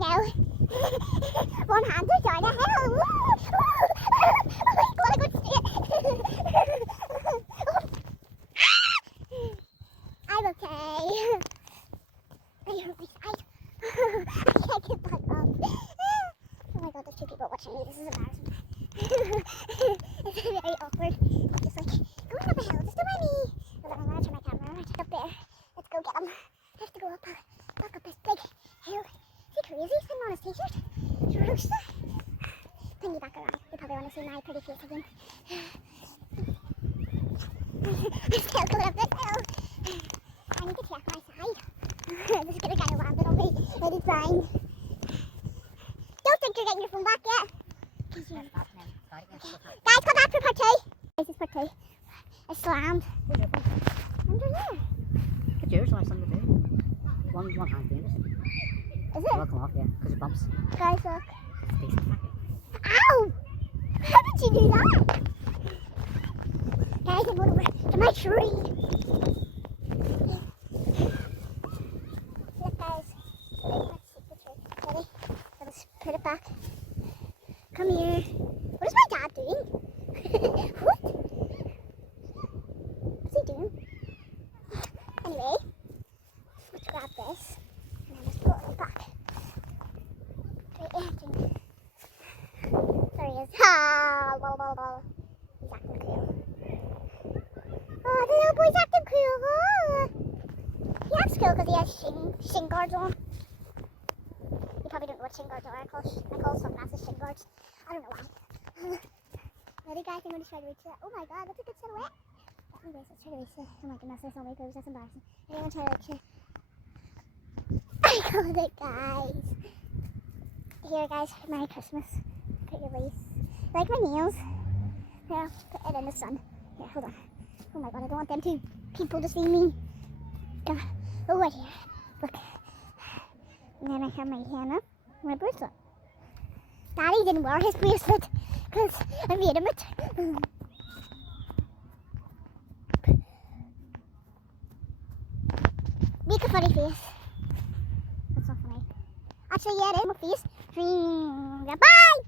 now. One hand to join the hell. What a good skate. I'm okay. I hurt my side. I can't get back up. Oh my god, there's two people watching me. This is embarrassing. It's very awkward. I'm just like, going up a hill just to by me. But then I'm going to turn my camera right up there. Let's go get him. I have to go up this big hill. Is he crazy? Sitting on his t-shirt. Roaster. Bring you back around. You probably want to see my pretty face again. I'm still going up this hill. I need to check my side. This is going to kind of land on me. But it's fine. Don't think you're getting your phone back yet. Guys, come back for part 2. This is part 2. It's slammed. Under here. It's yours, last time to do. One hand famous. Is it? It'll come off, yeah, because it bumps. Guys, look. It's decent factor. Ow! How did you do that? Guys, I'm going over to my tree. Look, guys. Let's see the tree. Ready? Let's put it back. Come here. What is my dad doing? What? What's he doing? Anyway, let's grab this and then just pull it back. There he is. Ah, lol, lol, lol. He's acting cool. Oh, the little boy's acting cool. Oh. He acts cool because he has shin guards on. You probably don't know what shin guards are. I call sunglasses shin guards. I don't know why. Ready, guys? I'm going to try to reach that. Oh my god, that's a good silhouette. Anyways, let's try to reach it. Oh my goodness, there's no way goes. That's embarrassing. I'm going to try to reach it. I got it, guys. Here, guys, Merry Christmas. Put your lace. Like my nails. Here, put it in the sun. Here, hold on. Oh my god, I don't want them two people to see me. Oh, right here. Look. And then I have my hand up. My bracelet. Daddy didn't wear his bracelet because I made him it. Make a funny face. That's not funny. Actually, yeah, it is my face. Bye!